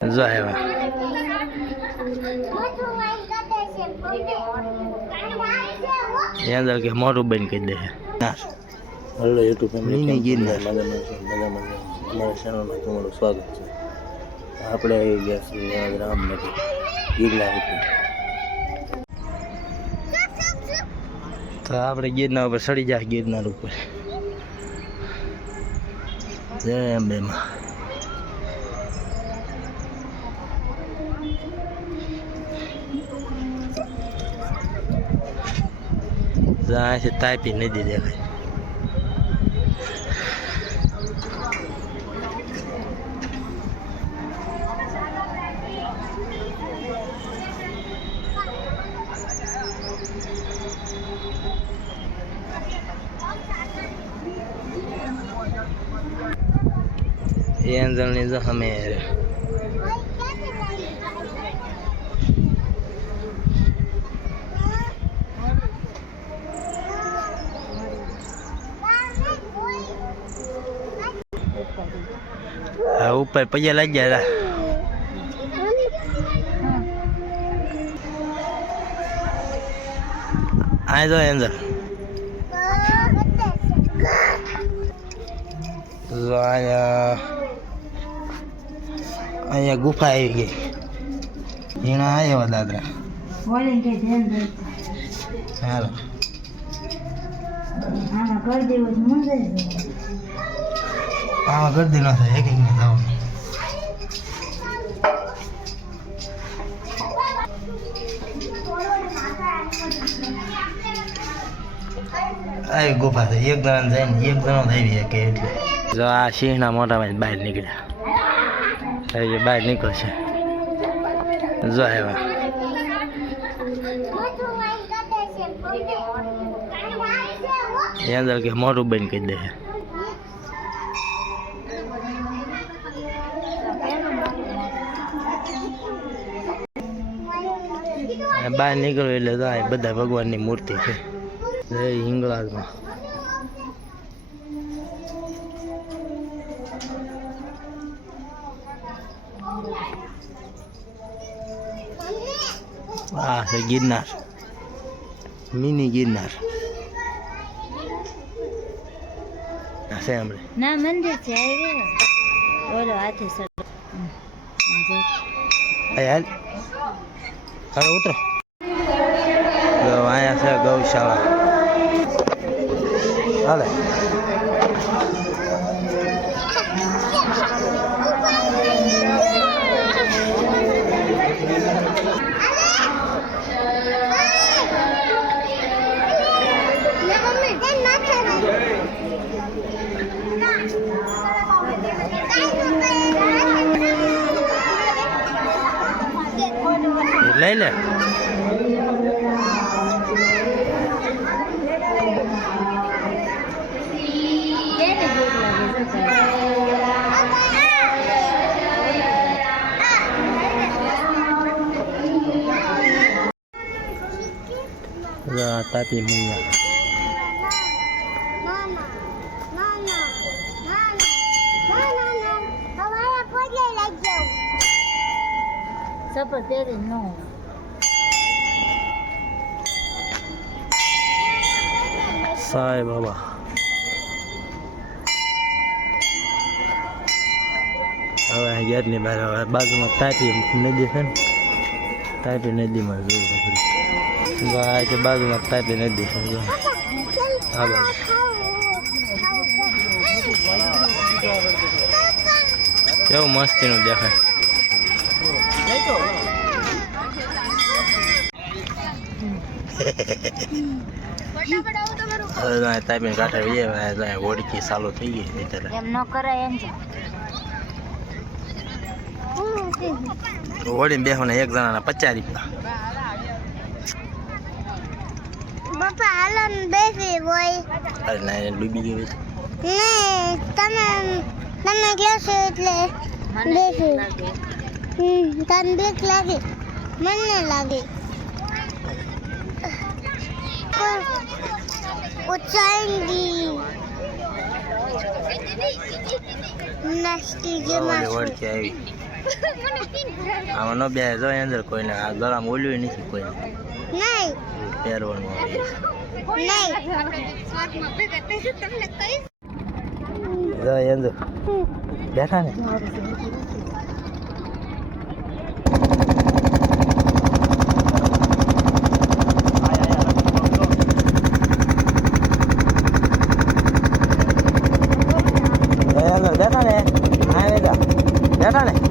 જો આવ્યા અંદર કે મોટું બંધ કરી દે. હેલો યુટ્યુબ ફેમિલી, ગિરનાર અમારા ચેનલમાં તમારું સ્વાગત છે. આપણે આવી ગયા છીએ રામનગર ગિરનાર ઉપર. તો આપણે ગિરનાર ઉપર ચડી જાય. ગિરનાર ઉપર જય અંબેમાં. यहाँ से तापी नदी देखाय. ये अंदर ने जो हमें ऊपर पैया लग गया. आए तो अंदर अँ गुफा आई गई. हीणा आया दादरा. हालो हाँ कर देना था एक में जाओ. गुफा से एक जन जाए एक जनो થઈ કે એટલે જો આ સિંહના મોઢામાં બહાર નીકળ્યા. એ બહાર નીકળશે. જો આવ્યા અંદર કે મોટું બંધ કરી દે. બહાર નીકળ્યું એટલે તો આ બધા ભગવાનની મૂર્તિ છે. જય હિંગળાજમાં. આ છે ગિરનાર, મિની ગિરનાર. છે હમણાં ના મંદિર છે. ઓલો હાથે સર હાલ હાલો ઉતરો. અહીંયા છે ગૌશાળા. હાલે લઈ લે. તાપી મૈયા સપર તેરી નો સાંઈ બાબા. હવે ગેટની બહાર હવે બાજુમાં તાપી નદી છે ને, તાપી નદીમાં જોયું છે. બાજુમાં તાપી નદી છે. આ બાજુ કેવું મસ્તીનું દેખાય. તાપીને કાંઠે ઓળખી ચાલુ થઈ ગઈ. એમ ન કરાય. એમ ઓળીને બેસવાના એક જણાના 50 રૂપિયા. બાપા હાલો ને બેસી હોય. અરે ના ડૂબી ગઈ. તમે કહેશો એટલે બેસી. તને બીક લાગે? મને લાગે. ઉચાંગી નાસ્તી જે ઓળખી આવી. આમાં નો બે જો અંદર કોઈને આ ગળામાં ઓલ્યું નથી કોઈને પહેરવાનું આવે જો અંદર બેઠા ને બેઠા ને હા બેઠા ને